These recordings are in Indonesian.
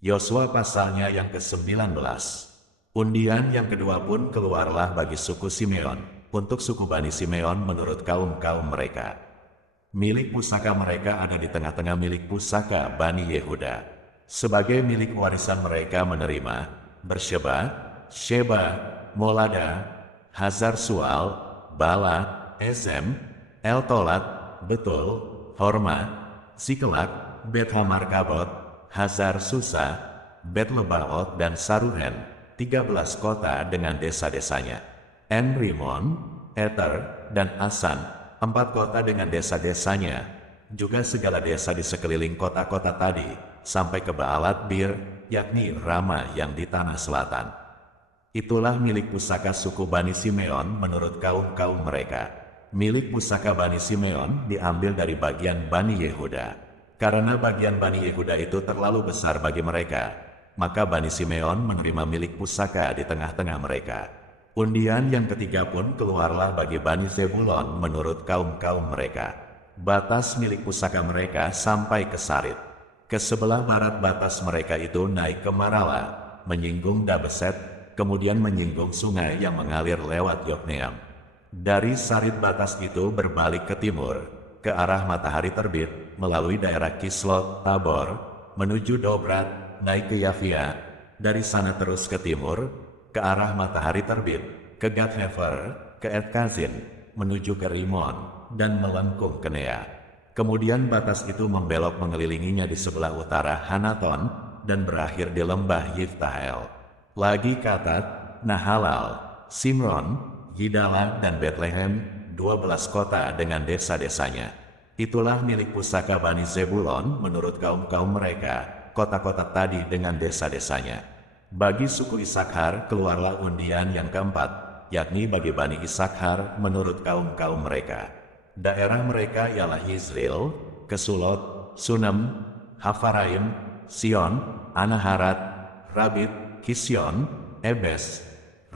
Yosua pasalnya yang ke-19. Undian yang kedua pun keluarlah bagi suku Simeon, untuk suku Bani Simeon menurut kaum-kaum mereka. Milik pusaka mereka ada di tengah-tengah milik pusaka Bani Yehuda. Sebagai milik warisan mereka menerima Bersheba, Sheba, Molada, Hazar Sual, Bala, Ezem, Eltolat, Betul, Horma, Sikelak, Bet Hamarkabot, Hazar Susa, Bet Lebaot dan Saruhen, 13 kota dengan desa-desanya. En-Rimon, Eter, dan Asan, 4 kota dengan desa-desanya, juga segala desa di sekeliling kota-kota tadi, sampai ke Baalat Bir, yakni Rama yang di tanah selatan. Itulah milik pusaka suku Bani Simeon menurut kaum-kaum mereka. Milik pusaka Bani Simeon diambil dari bagian Bani Yehuda. Karena bagian Bani Yehuda itu terlalu besar bagi mereka, maka Bani Simeon menerima milik pusaka di tengah-tengah mereka. Undian yang ketiga pun keluarlah bagi Bani Zebulon menurut kaum-kaum mereka. Batas milik pusaka mereka sampai ke Sarid. Ke sebelah barat batas mereka itu naik ke Marala, menyinggung Dabeset, kemudian menyinggung sungai yang mengalir lewat Yokneam. Dari Sarid batas itu berbalik ke timur, ke arah matahari terbit, melalui daerah Kislot Tabor, menuju Dobrat, naik ke Yafia, dari sana terus ke timur, ke arah matahari terbit, ke Gat-Hefer, ke Et-Kazin, menuju ke Rimon, dan melengkung ke Nea. Kemudian batas itu membelok mengelilinginya di sebelah utara Hanaton, dan berakhir di lembah Yiftael. Lagi Katat, Nahalal, Simron, Gidala, dan Bethlehem, 12 kota dengan desa-desanya. Itulah milik pusaka Bani Zebulon menurut kaum-kaum mereka, kota-kota tadi dengan desa-desanya. Bagi suku Isakhar keluarlah undian yang keempat, yakni bagi Bani Isakhar menurut kaum-kaum mereka. Daerah mereka ialah Yizril, Kesulot, Sunem, Hafaraim, Sion, Anaharat, Rabit, Kisyon, Ebes,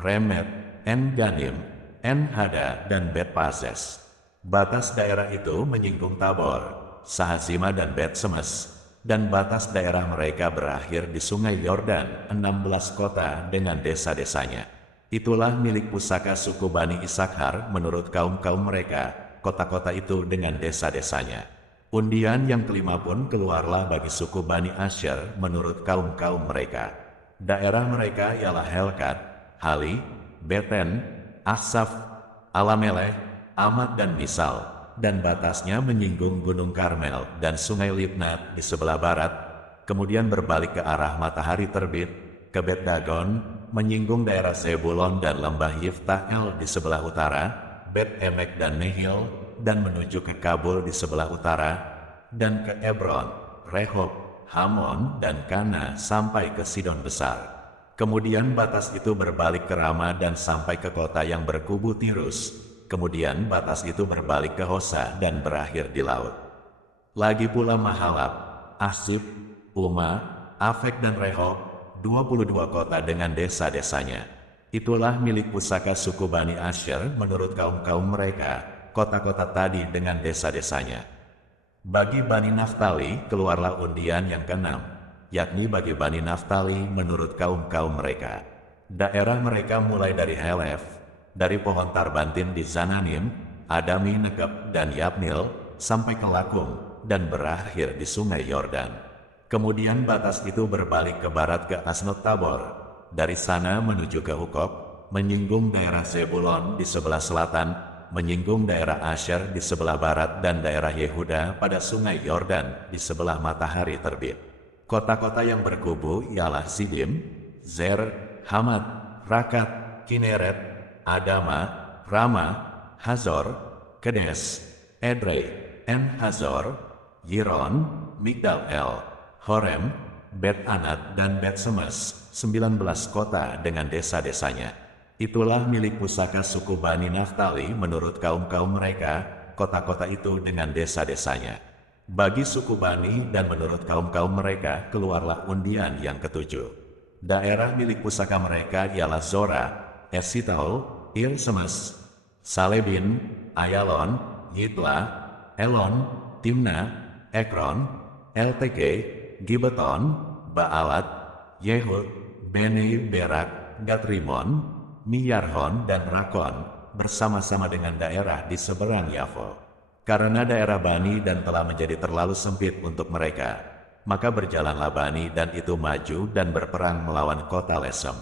Remet, En-Ganim, En-Hada, dan Bet-Pases. Batas daerah itu menyinggung Tabor, Sahazima dan Bet-Semes, dan batas daerah mereka berakhir di sungai Yordan, 16 kota dengan desa-desanya. Itulah milik pusaka suku Bani Isakhar menurut kaum-kaum mereka, kota-kota itu dengan desa-desanya. Undian yang kelima pun keluarlah bagi suku Bani Asher menurut kaum-kaum mereka. Daerah mereka ialah Helkat, Hali, Beten, Aksaf, Alameleh, Amat dan Misal, dan batasnya menyinggung Gunung Karmel dan Sungai Libnat di sebelah barat, kemudian berbalik ke arah matahari terbit, ke Bet-Dagon, menyinggung daerah Zebulon dan lembah Yiftael di sebelah utara, Bet-Emek dan Nehil, dan menuju ke Kabul di sebelah utara, dan ke Ebron, Rehob, Hamon, dan Kana sampai ke Sidon Besar. Kemudian batas itu berbalik ke Rama dan sampai ke kota yang berkubu Tirus. Kemudian batas itu berbalik ke Hosa dan berakhir di laut. Lagi pula Mahalab, Asib, Uma, Afek dan Rehob, 22 kota dengan desa-desanya. Itulah milik pusaka suku Bani Asher menurut kaum-kaum mereka, kota-kota tadi dengan desa-desanya. Bagi Bani Naftali keluarlah undian yang keenam, yakni bagi Bani Naftali menurut kaum-kaum mereka. Daerah mereka mulai dari Helef, dari pohon Tarbantin di Zananim, Adami Negeb dan Yabnil, sampai ke Lakum, dan berakhir di sungai Yordan. Kemudian batas itu berbalik ke barat ke Asnot Tabor, dari sana menuju ke Hukok, menyinggung daerah Zebulon di sebelah selatan, menyinggung daerah Asher di sebelah barat dan daerah Yehuda pada sungai Yordan di sebelah matahari terbit. Kota-kota yang berkubu ialah Sidim, Zer, Hamad, Rakat, Kineret, Adama, Rama, Hazor, Kedes, Edrei, En-Hazor, Yiron, Migdal-El, Horem, Bet-Anat, dan Bet-Semes, 19 kota dengan desa-desanya. Itulah milik pusaka suku Bani Naftali menurut kaum-kaum mereka, kota-kota itu dengan desa-desanya. Bagi suku Bani dan menurut kaum-kaum mereka keluarlah undian yang ketujuh. Daerah milik pusaka mereka ialah Zora, Esitaol, Ir-Semes, Salebin, Ayalon, Yitla, Elon, Timna, Ekron, Elteke, Gibeton, Baalat, Yehud, Beni Berak, Gat-Rimon, Miyarhon dan Rakon, bersama-sama dengan daerah di seberang Yafo. Karena daerah Bani dan telah menjadi terlalu sempit untuk mereka, maka berjalanlah Bani dan itu maju dan berperang melawan kota Lesem.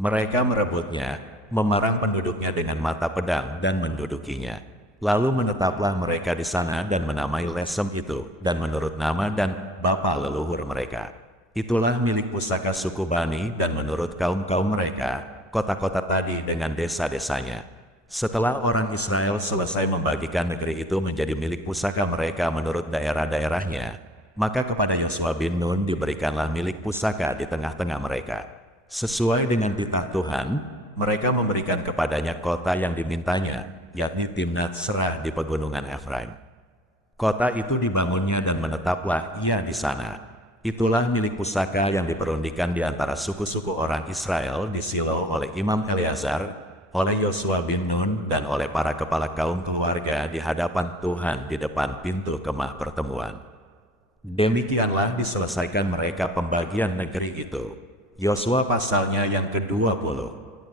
Mereka merebutnya, memarang penduduknya dengan mata pedang dan mendudukinya. Lalu menetaplah mereka di sana dan menamai Lesem itu, dan menurut nama dan bapa leluhur mereka. Itulah milik pusaka suku Bani dan menurut kaum-kaum mereka, kota-kota tadi dengan desa-desanya. Setelah orang Israel selesai membagikan negeri itu menjadi milik pusaka mereka menurut daerah-daerahnya, maka kepada Yosua bin Nun diberikanlah milik pusaka di tengah-tengah mereka. Sesuai dengan titah Tuhan, mereka memberikan kepadanya kota yang dimintanya, yakni Timnat Serah di pegunungan Efraim. Kota itu dibangunnya dan menetaplah ia di sana. Itulah milik pusaka yang diperundikan di antara suku-suku orang Israel di Silo oleh Imam Eleazar, oleh Yosua bin Nun dan oleh para kepala kaum keluarga di hadapan Tuhan di depan pintu kemah pertemuan. Demikianlah diselesaikan mereka pembagian negeri itu. Yosua pasalnya yang ke-20.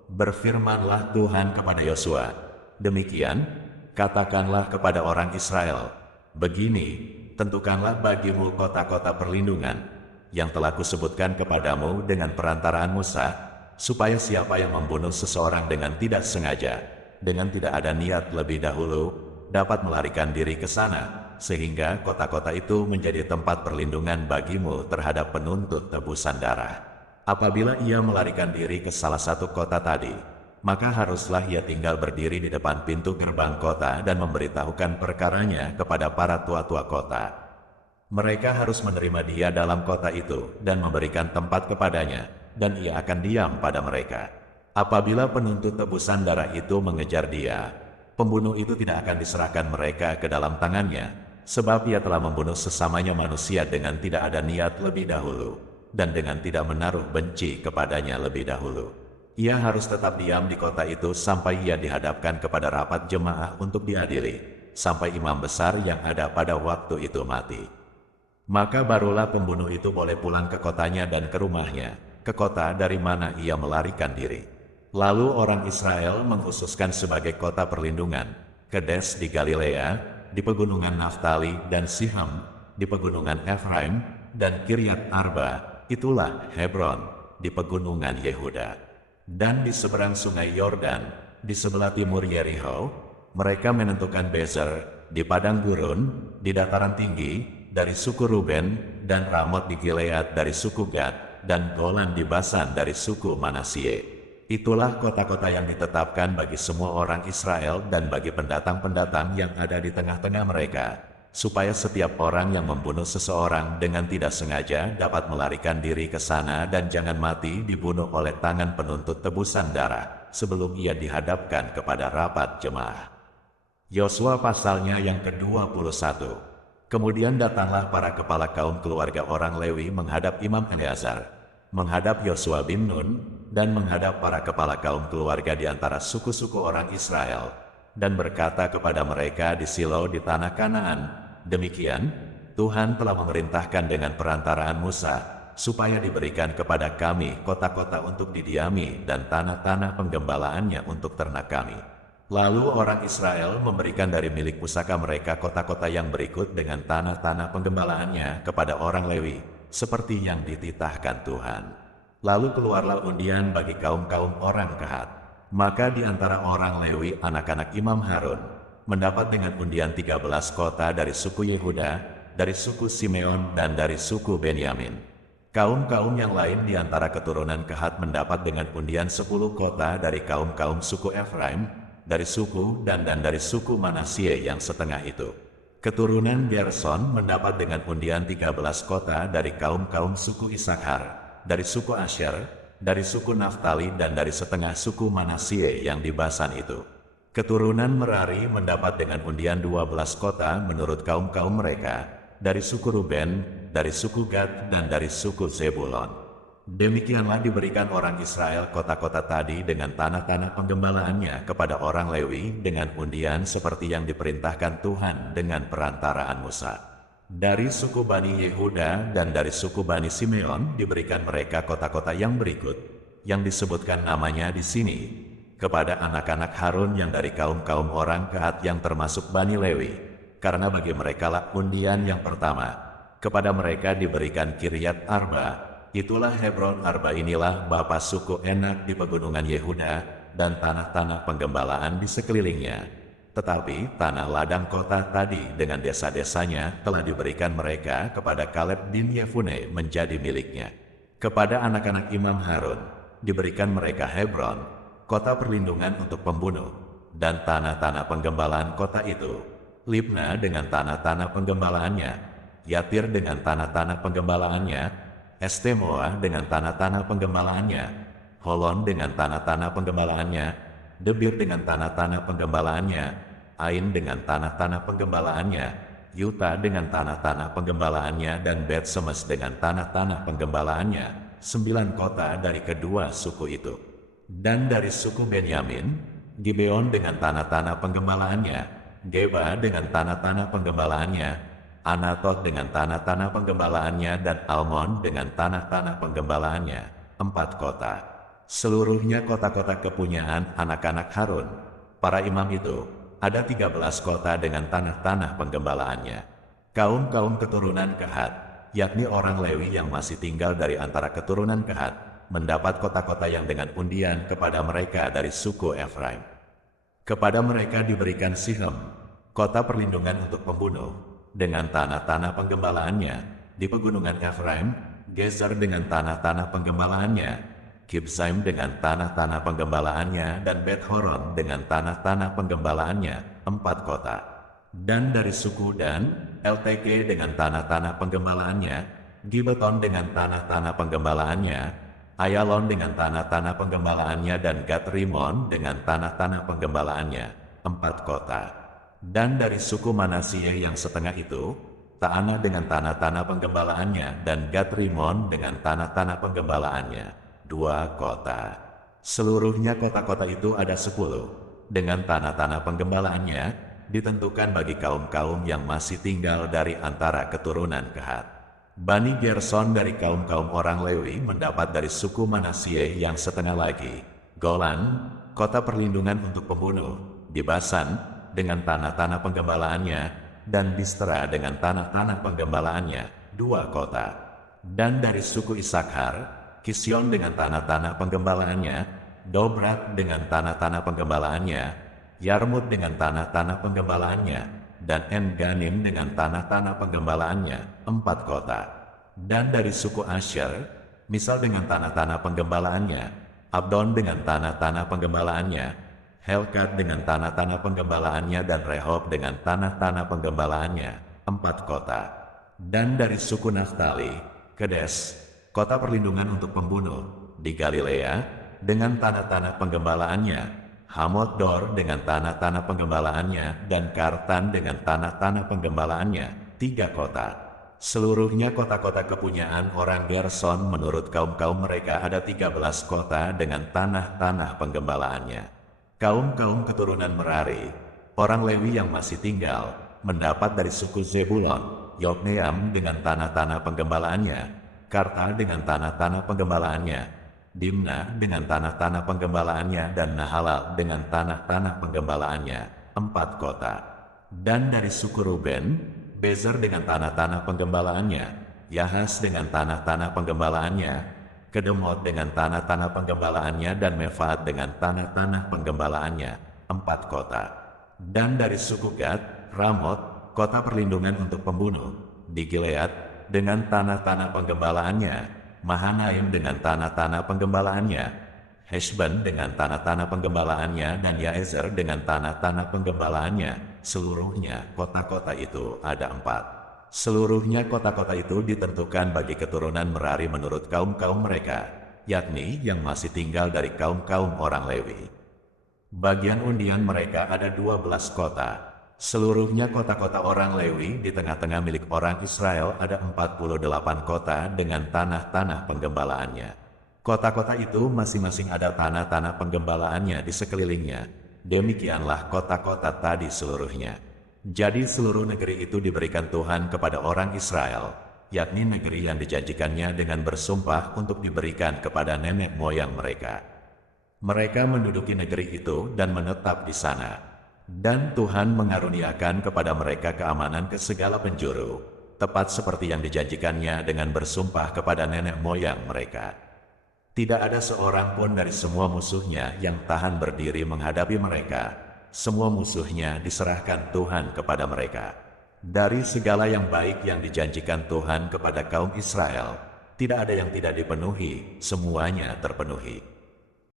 Berfirmanlah Tuhan kepada Yosua, demikian, katakanlah kepada orang Israel, begini, tentukanlah bagimu kota-kota perlindungan, yang telah kusebutkan kepadamu dengan perantaraan Musa, supaya siapa yang membunuh seseorang dengan tidak sengaja, dengan tidak ada niat lebih dahulu, dapat melarikan diri ke sana, sehingga kota-kota itu menjadi tempat perlindungan bagimu terhadap penuntut tebusan darah. Apabila ia melarikan diri ke salah satu kota tadi, maka haruslah ia tinggal berdiri di depan pintu gerbang kota dan memberitahukan perkaranya kepada para tua-tua kota. Mereka harus menerima dia dalam kota itu dan memberikan tempat kepadanya, dan ia akan diam pada mereka. Apabila penuntut tebusan darah itu mengejar dia, pembunuh itu tidak akan diserahkan mereka ke dalam tangannya, sebab ia telah membunuh sesamanya manusia dengan tidak ada niat lebih dahulu, dan dengan tidak menaruh benci kepadanya lebih dahulu. Ia harus tetap diam di kota itu sampai ia dihadapkan kepada rapat jemaah untuk diadili, sampai imam besar yang ada pada waktu itu mati. Maka barulah pembunuh itu boleh pulang ke kotanya dan ke rumahnya, ke kota dari mana ia melarikan diri. Lalu orang Israel mengkhususkan sebagai kota perlindungan, Kedes di Galilea, di pegunungan Naftali dan Siham, di pegunungan Efraim, dan Kiryat Arba, itulah Hebron, di pegunungan Yehuda. Dan di seberang sungai Yordan, di sebelah timur Yeriko, mereka menentukan Bezer, di padang gurun, di dataran tinggi, dari suku Ruben, dan Ramot di Gilead dari suku Gad, dan Golan di Basan dari suku Manasye. Itulah kota-kota yang ditetapkan bagi semua orang Israel dan bagi pendatang-pendatang yang ada di tengah-tengah mereka, supaya setiap orang yang membunuh seseorang dengan tidak sengaja dapat melarikan diri ke sana dan jangan mati dibunuh oleh tangan penuntut tebusan darah sebelum ia dihadapkan kepada rapat jemaah. Yosua pasalnya yang ke-21. Kemudian datanglah para kepala kaum keluarga orang Lewi menghadap Imam Eleazar, menghadap Yosua bin Nun, dan menghadap para kepala kaum keluarga di antara suku-suku orang Israel, dan berkata kepada mereka di Silo di tanah Kanaan, demikian, Tuhan telah memerintahkan dengan perantaraan Musa, supaya diberikan kepada kami kota-kota untuk didiami dan tanah-tanah penggembalaannya untuk ternak kami. Lalu orang Israel memberikan dari milik pusaka mereka kota-kota yang berikut dengan tanah-tanah penggembalaannya kepada orang Lewi, seperti yang dititahkan Tuhan. Lalu keluarlah undian bagi kaum-kaum orang Kehat. Maka di antara orang Lewi anak-anak Imam Harun, mendapat dengan undian 13 kota dari suku Yehuda, dari suku Simeon, dan dari suku Benyamin. Kaum-kaum yang lain di antara keturunan Kehat mendapat dengan undian 10 kota dari kaum-kaum suku Efraim, dari suku dan dari suku Manasye yang setengah itu. Keturunan Gerson mendapat dengan undian 13 kota dari kaum-kaum suku Isakar, dari suku Asher, dari suku Naftali dan dari setengah suku Manasye yang di Basan itu. Keturunan Merari mendapat dengan undian 12 kota menurut kaum-kaum mereka, dari suku Ruben, dari suku Gad dan dari suku Zebulon. Demikianlah diberikan orang Israel kota-kota tadi dengan tanah-tanah penggembalaannya kepada orang Lewi dengan undian seperti yang diperintahkan Tuhan dengan perantaraan Musa. Dari suku Bani Yehuda dan dari suku Bani Simeon diberikan mereka kota-kota yang berikut, yang disebutkan namanya di sini, kepada anak-anak Harun yang dari kaum-kaum orang Kehat yang termasuk Bani Lewi, karena bagi merekalah undian yang pertama. Kepada mereka diberikan Kiryat Arba, itulah Hebron. Arba inilah bapa suku Enak di pegunungan Yehuda, dan tanah-tanah penggembalaan di sekelilingnya. Tetapi tanah ladang kota tadi dengan desa-desanya telah diberikan mereka kepada Kaleb bin Yefune menjadi miliknya. Kepada anak-anak Imam Harun diberikan mereka Hebron, kota perlindungan untuk pembunuh, dan tanah-tanah penggembalaan kota itu, Libna dengan tanah-tanah penggembalaannya, Yatir dengan tanah-tanah penggembalaannya, Estemoa dengan tanah-tanah penggembalaannya, Holon dengan tanah-tanah penggembalaannya, Debir dengan tanah-tanah penggembalaannya, Ain dengan tanah-tanah penggembalaannya, Yuta dengan tanah-tanah penggembalaannya, dan Bet-Semes dengan tanah-tanah penggembalaannya, 9 kota dari kedua suku itu. Dan dari suku Benyamin, Gibeon dengan tanah-tanah penggembalaannya, Geba dengan tanah-tanah penggembalaannya, Anatot dengan tanah-tanah penggembalaannya, dan Almon dengan tanah-tanah penggembalaannya, 4 kota. Seluruhnya kota-kota kepunyaan anak-anak Harun, para imam itu, ada 13 kota dengan tanah-tanah penggembalaannya. Kaum-kaum keturunan Kehat, yakni orang Lewi yang masih tinggal dari antara keturunan Kehat, mendapat kota-kota yang dengan undian kepada mereka dari suku Efraim. Kepada mereka diberikan Sichem, kota perlindungan untuk pembunuh, dengan tanah-tanah penggembalaannya, di pegunungan Efraim, Gezer dengan tanah-tanah penggembalaannya, Kibzaim dengan tanah-tanah penggembalaannya, dan Bet-Horon dengan tanah-tanah penggembalaannya, 4 kota. Dan dari suku Dan, LTG dengan tanah-tanah penggembalaannya, Gibeton dengan tanah-tanah penggembalaannya, Ayalon dengan tanah-tanah penggembalaannya, dan Gat-Rimon dengan tanah-tanah penggembalaannya, 4 kota. Dan dari suku Manasye yang setengah itu, Ta'ana dengan tanah-tanah penggembalaannya, dan Gat-Rimon dengan tanah-tanah penggembalaannya, 2 kota. Seluruhnya kota-kota itu ada 10, dengan tanah-tanah penggembalaannya, ditentukan bagi kaum-kaum yang masih tinggal dari antara keturunan Kehat. Bani Gerson dari kaum-kaum orang Lewi mendapat dari suku Manasye yang setengah lagi, Golan, kota perlindungan untuk pembunuh, di Basan, dengan tanah-tanah penggembalaannya, dan Bistra dengan tanah-tanah penggembalaannya, 2 kota. Dan dari suku Isakhar, Kision dengan tanah-tanah penggembalaannya, Dobrat dengan tanah-tanah penggembalaannya, Yarmut dengan tanah-tanah penggembalaannya, dan En-Ganim dengan tanah-tanah penggembalaannya, 4 kota. Dan dari suku Asher, Misal dengan tanah-tanah penggembalaannya, Abdon dengan tanah-tanah penggembalaannya, Helkat dengan tanah-tanah penggembalaannya, dan Rehob dengan tanah-tanah penggembalaannya, 4 kota. Dan dari suku Naftali, Kedes, kota perlindungan untuk pembunuh, di Galilea, dengan tanah-tanah penggembalaannya, Hamot Dor dengan tanah-tanah penggembalaannya, dan Kartan dengan tanah-tanah penggembalaannya, 3 kota. Seluruhnya kota-kota kepunyaan orang Gerson menurut kaum-kaum mereka ada 13 kota dengan tanah-tanah penggembalaannya. Kaum-kaum keturunan Merari, orang Lewi yang masih tinggal, mendapat dari suku Zebulon, Yokneam dengan tanah-tanah penggembalaannya, Karta dengan tanah-tanah penggembalaannya, Dimna dengan tanah-tanah penggembalaannya, dan Nahalal dengan tanah-tanah penggembalaannya, 4 kota. Dan dari suku Ruben, Bezer dengan tanah-tanah penggembalaannya, Yahas dengan tanah-tanah penggembalaannya, Kedemot dengan tanah-tanah penggembalaannya, dan Mefaat dengan tanah-tanah penggembalaannya, 4 kota. Dan dari suku Gad, Ramot, kota perlindungan untuk pembunuh, di Gilead, dengan tanah-tanah penggembalaannya, Mahanaim dengan tanah-tanah penggembalaannya, Heshban dengan tanah-tanah penggembalaannya, dan Yaezer dengan tanah-tanah penggembalaannya. Seluruhnya kota-kota itu ada 4. Seluruhnya kota-kota itu ditentukan bagi keturunan Merari menurut kaum-kaum mereka, yakni yang masih tinggal dari kaum-kaum orang Lewi. Bagian undian mereka ada 12 kota. Seluruhnya kota-kota orang Lewi di tengah-tengah milik orang Israel ada 48 kota dengan tanah-tanah penggembalaannya. Kota-kota itu masing-masing ada tanah-tanah penggembalaannya di sekelilingnya. Demikianlah kota-kota tadi seluruhnya. Jadi seluruh negeri itu diberikan Tuhan kepada orang Israel, yakni negeri yang dijanjikannya dengan bersumpah untuk diberikan kepada nenek moyang mereka. Mereka menduduki negeri itu dan menetap di sana. Dan Tuhan mengaruniakan kepada mereka keamanan ke segala penjuru, tepat seperti yang dijanjikannya dengan bersumpah kepada nenek moyang mereka. Tidak ada seorang pun dari semua musuhnya yang tahan berdiri menghadapi mereka. Semua musuhnya diserahkan Tuhan kepada mereka. Dari segala yang baik yang dijanjikan Tuhan kepada kaum Israel, tidak ada yang tidak dipenuhi, semuanya terpenuhi.